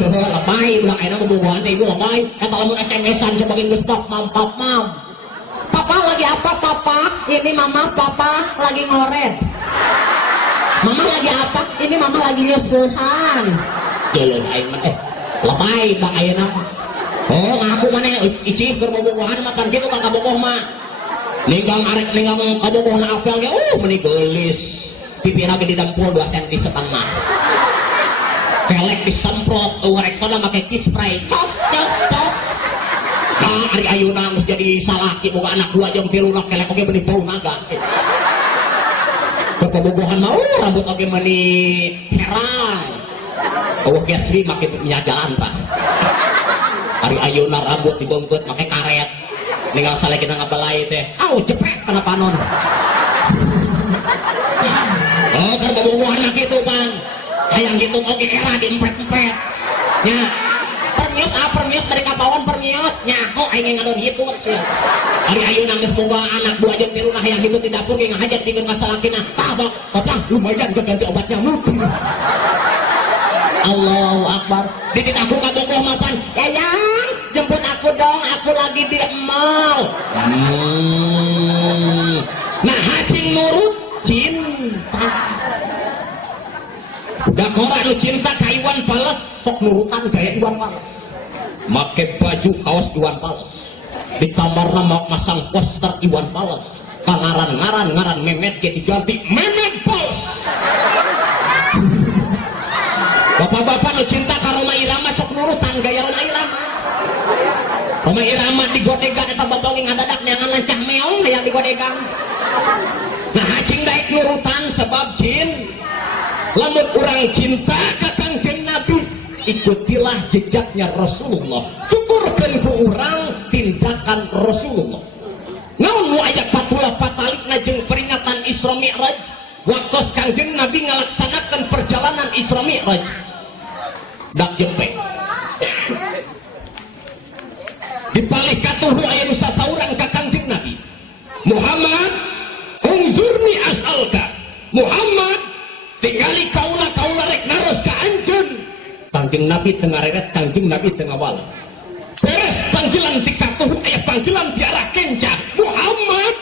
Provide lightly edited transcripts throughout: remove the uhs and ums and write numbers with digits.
Lebay ulah enak bobogohan ibu lebay. Kata lamun SMS-an sebagai ngestok mam. Papa lagi apa papa? Ini mama papa lagi ngoret. Mama lagi apa? Ini mama lagi nyusuhan. Jalan aing mah lebay bang ayeuna. Oh ngaku mana icih keur bobogohan makan kitu ka kabogoh mah. Ninggang arek ninggang kabogohna apel ge meuni geulis. Pipina ge didampul 2 cm setengah. Kelek disemprot rek soda make kiss spray. Cos. Nah, ari ayeuna geus jadi salaki boga anak 2 jeung 3 nak kelek oge beuni bau naga. Kepobogohan mau rambut oge meuni herang. Eueuh gesri make minyak jalan Pak. Ari ayeuna rambut dibongkeut make karet. Ninggal salekina ngabelai teh. Au cepet kana panon. Oh, kepobogohan kitu Bang. Hayang gitu oge era diempet-empet. Nya. Perniot dari kapawan perniot nyaho aing ngadon hitu sih. Ari ayeuna geus boga anak 2 jeung 3 hayang hitu di dapur ge ngahajat pikeun ka salakina. Tabak, potong lumayan ke ganti obat nyamuk. Allahu Akbar. Di dapur ka bogoh mapan. Yayang, jemput aku dong, aku lagi di mall. Nah, hacing nurut cinta. Dakora nu cinta ka Iwan Fals sok nurutan gaya Iwan Fals. Make baju kaos Iwan Fals. Di kamarna masang poster Iwan Fals. Ngaran Memet ge diganti Memet Fals. Bapak-bapak nu cinta ka Rhoma Irama sok nurutan gaya Rhoma Irama. Rhoma Irama digodegan eta babong ngadadak neangan lancah meong yang digodegan. Nah, hacing daek nurutan sebab jin. Lamun orang cinta ka Kangjeng Nabi, ikutilah jejaknya Rasulullah. Tuturkeun ku urang tindakan Rasulullah. Naon nu aya patulah patalikna jeung peringatan Isra Mi'raj, waktos Kangjeng Nabi ngalaksanakeun perjalanan Isra Mi'raj. Dak jempe. Dipalih katuhu aya nu sasaurang ka Kangjeng Nabi. Muhammad, unzurni as'alka. Muhammad, tinggali kaula rek naros ka anjeun. Kangjeng Nabi teu ngareret, Kangjeng Nabi teu ngawal. Beres panggilan ti katuhu aya panggilan di arah kenca. Muhammad,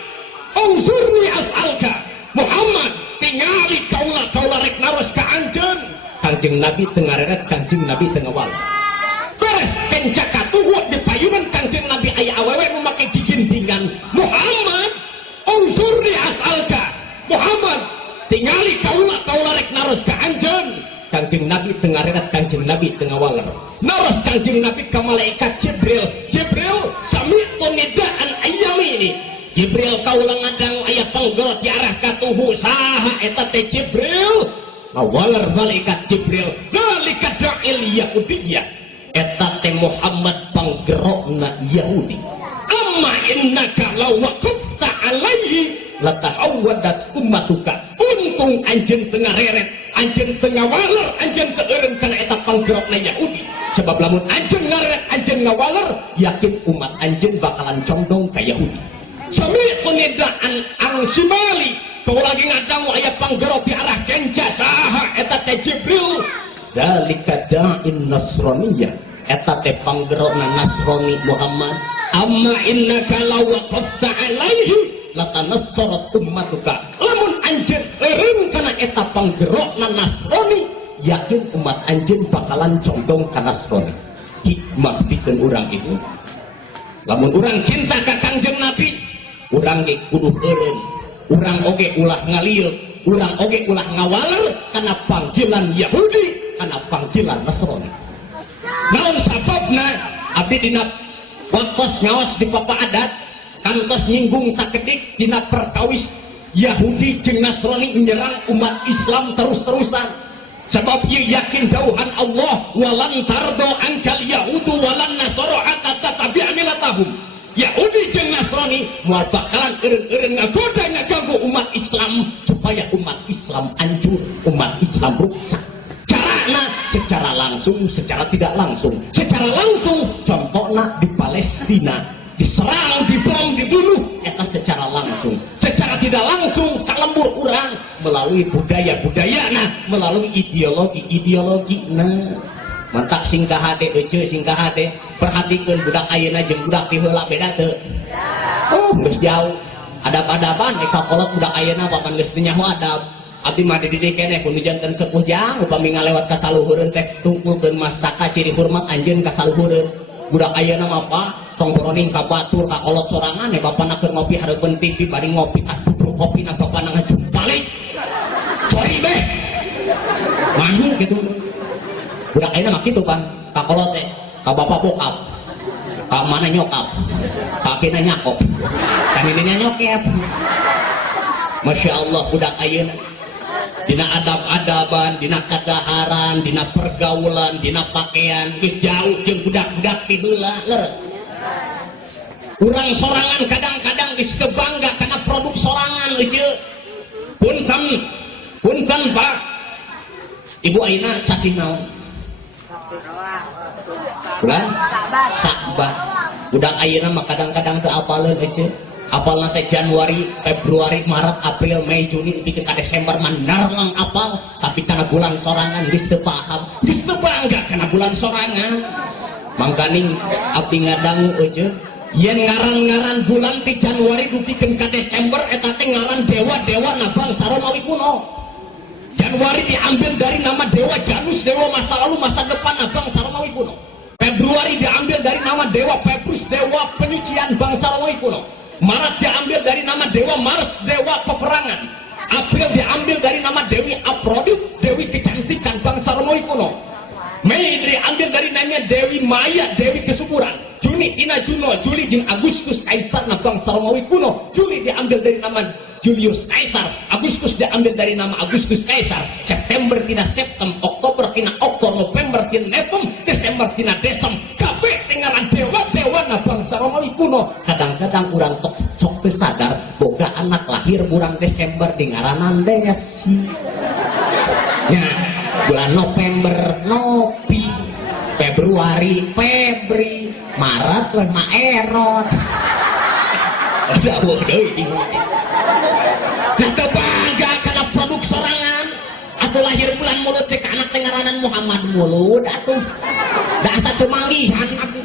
unzurni as'alka. Muhammad, tinggali kaula rek naros ka anjeun. Kangjeng Nabi teu ngareret, Kangjeng Nabi teu ngawal. Beres kenca katuhu di payunan Kangjeng Nabi aya awewe nu make gigindingan. Muhammad, unzurni as'alka. Muhammad, tingali kaula rek naros ka anjeun. Kangjeng Nabi teu ngareret, Kangjeng Nabi teu ngawaler. Naros Kangjeng Nabi ka malaikat Jibril. Jibril, sami'tu nidaan ayyamini. Jibril kaula ngadang aya panggeut di arah katuhu. Saha eta teh Jibril? Ngawaler malaikat Jibril. Nalika da'il Yahudiyah. Eta teh Muhammad panggerokna Yahudi. Amma innaka law waqafta alaihi lata'awwadat ummatuka. Untung anjeun teu ngareret, anjeun teu ngawaler, anjeun teu eureun kana eta panggerokna Yahudi. Sebab lamun anjeun ngareret, anjeun ngawaler, yakin umat anjeun bakalan condong ka Yahudi. Sami'tu nidaan ang simali. Kau lagi ngadangu aya panggerok di arah kenca. Saha eta teh Jibril? Dalika da'in Nasraniyah. Eta teh panggerokna Nasrani Muhammad. Amma innaka law waqafta alaihi latanassarat ummatuka. Lamun anjeun eureun kana eta panggerokna Nasrani, yakin umat anjeun bakalan condong ka Nasrani. Hikmah pikeun urang itu. Lamun urang cinta ka Kangjeng Nabi, urang ge kudu eureun. Urang oge ulah ngalil, urang oge ulah ngawaler kana panggilan Yahudi, kana panggilan Nasrani. Naon sababna? Abdi dina waktos ngaos di papa adat kantos nyinggung sakedik dina perkawis Yahudi jeung Nasrani menyerang umat Islam terus-terusan. Sebab ieu yakin dauhan Allah, walan tardo angkal yahudu walan nasara hatta tattabi'a millatahum. Yahudi jeung Nasrani moal bakalan eureun-eureun ngagoda ngaganggu umat Islam supaya umat Islam hancur, umat Islam rusak. Carana secara langsung, secara tidak langsung. Secara langsung contohna di Palestina diserang, dibom, dibunuh, eta secara langsung. Secara tidak langsung kalembur urang melalui budaya-budayana, melalui ideologi-ideologi. Nah, mantak singkah hati ece singkah hati perhatikan budak ayeuna jeung budak ti heula beda teu geus jauh adab-adaban eka kolot budak ayeuna papan geus teu nyaho adab abdi mah dididik keneh kun janten sepuh jang upami ngalewat ka saluhureun teh tungkulkeun mastaka ciri hormat anjeun ka saluhureun budak ayeuna mah apa tong boroning ka batur ka kolot sorangan bapana keur ngopi hareupeun TV bari ngopi ka tubruk kopi na bapana ngajum balik sorry beh manggil gitu budak ayeuna mah kitu pan ka kolot teh ka bapak bokap ka mana nyokap ka pina nyakop ka nininya nyokep Masya Allah budak ayeuna dina adab-adaban dina kadaharan dina pergaulan dina pakaian geus jauh jeung budak-budak ti heula leres urang sorangan kadang-kadang geus kebangga kana produk sorangan euy punten Pak Ibu ayeuna sasih naon bulan Sabar budak ayeuna mah kadang-kadang teu apaleun euy apal nanti Januari, Februari, Maret, April, Mei, Juni, bikin ke Desember mandarlang apal, tapi karena bulan sorangan geus teu paham, geus teu bangga karena bulan sorangan. Mangkaning abdi ngadangu euy, yen ngaran-ngaran bulan ti Januari dupikeun ka Desember eta teh ngaran dewa-dewa na bangsa Romawi kuno. Januari diambil dari nama dewa Janus, dewa masa lalu, masa depan na bangsa Romawi kuno. Februari diambil dari nama dewa Petrus, dewa penyucian bangsa Romawi kuno. Maret diambil dari nama dewa Mars, dewa peperangan. April diambil dari nama Dewi Afrodit, dewi kecantikan bangsa Romawi kuno. Mei diambil dari nama Dewi Maya, dewi kesuburan. Juni Ina Juno, Juli jeung Agustus Kaisar na bangsa Romawi kuno. Juli diambil dari nama Julius Kaisar, Agustus diambil dari nama Agustus Kaisar. September tina Septem, Oktober tina Oktober, November tina Novem, Desember tina Desem. Kabeh tinggalan dewa-dewa na bangsa Romawi kuno. Kadang-kadang urang sok teu sadar boga anak lahir bulan Desember di ngaranan Desi. Ya, bulan November Nopi, Februari Febri, Maret mah Erot. Jauh deui. Nah bangga karena produk sorangan atau lahir bulan mulut ke anak tengaranan Muhammad mulut atuh da asa teu malihan atuh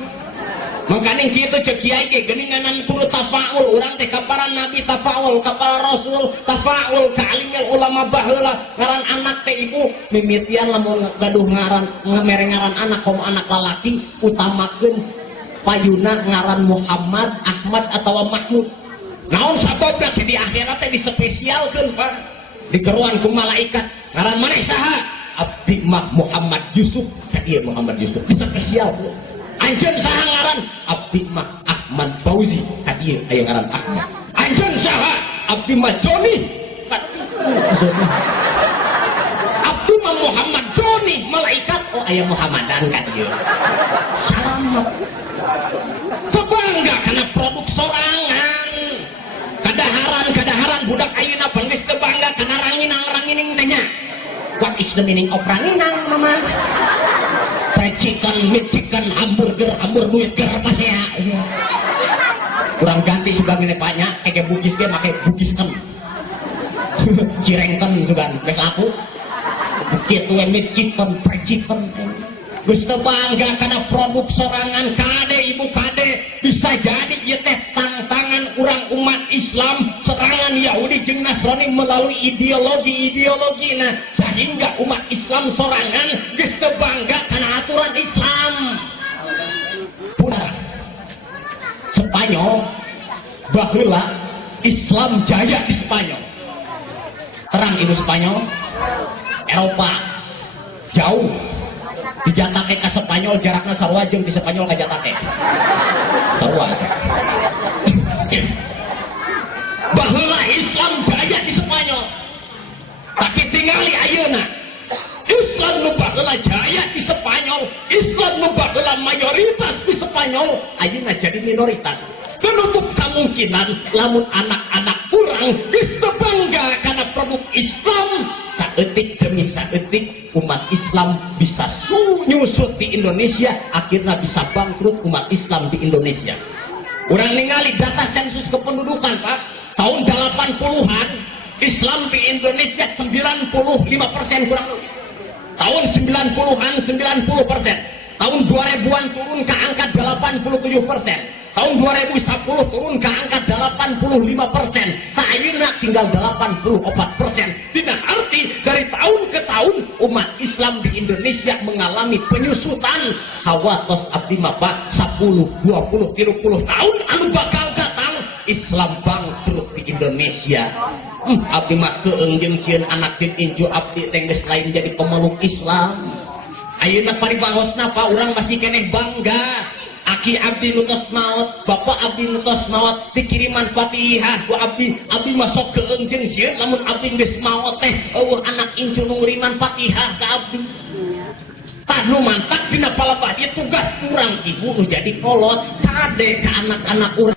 makanya kitu cek kiai ge geuninganan kudu tafaul urang teh kaparan nabi tafaul kapal rasul tafaul ka alimul ulama baheula ngaran anak teh ibu mimitian lamun gaduh ngaran ngamere ngaran anak komo anak lalaki utamakeun payuna ngaran Muhammad Ahmad atawa Mahmud. Naon sababna di akhirat teh dispesialkeun Pak dikeruan ku malaikat ngaran maneh saha abdi mah Muhammad Yusuf ka ieu Muhammad Yusuf dispesial anjeun saha ngaran abdi mah Ahmad Fauzi ka ieu aya ngaran Ahmad anjeun saha abdi mah Joni ka Joni abdi mah Muhammad Joni malaikat oh aya Muhammadan ka ieu selamat kebangga karena produk sorangan kadaharan budak ayeuna bangges teu bangga kana ranginang tanya what is the meaning of ranginang mama fried chicken meat chicken hamburger pasea kurang ganti sebagai nepanya kayak bugis ge make bugiskan cirengken sugan geus laku kitu meat chicken fried chicken geus teu bangga kana produk sorangan kade ibu kade bisa jadi ieu teh tantangan urang umat Islam serangan Yahudi jeung Nasrani melalui ideologina sehingga umat Islam sorangan geus teu bangga kana aturan Islam. Punah Spanyol baheula Islam jaya di Spanyol. Terang ibu Spanyol Eropa jauh di Jatake ke Spanyol jaraknya sarua jeung di Spanyol ke Jatake sarua baheula Islam jaya di Spanyol tapi tingali ayeuna Islam nu baheula jaya di Spanyol Islam nu baheula mayoritas di Spanyol ayeuna jadi minoritas menutup kemungkinan lamun anak-anak kurang geus bangga karena produk Islam saeutik demi saeutik umat Islam bisa nyusut di Indonesia akhirnya bisa bangkrut umat Islam di Indonesia. Urang ningali data sensus kependudukan Pak tahun 80-an Islam di Indonesia 95% kurang lebih tahun 90-an 90%, tahun 2000-an turun ke angka 87%, tahun 2010 turun ke angka 85%, ayeuna tinggal 84%. Dina arti dari tahun ke tahun umat Islam di Indonesia mengalami penyusutan. Hawatos abdi mapa 10, 20, 30 tahun anu bakal datang Islam bangkrut di Indonesia. Abdi mah keung jeung sieun anak ditinju abdi teh geus lain jadi pemeluk Islam. Ayeuna paribahosna Pak urang masih keneh bangga. Aki abdi nutos maot, bapak abdi nutos maot, dikiriman Fatihah ku abdi masuk keung jeung sieun lamun abdi geus maot teh eueuh anak incu nu ngiriman Fatihah ka abdi. Tah nu mantak dina palebah ieu tugas urang ibu nu jadi kolot kade ka anak-anak urang.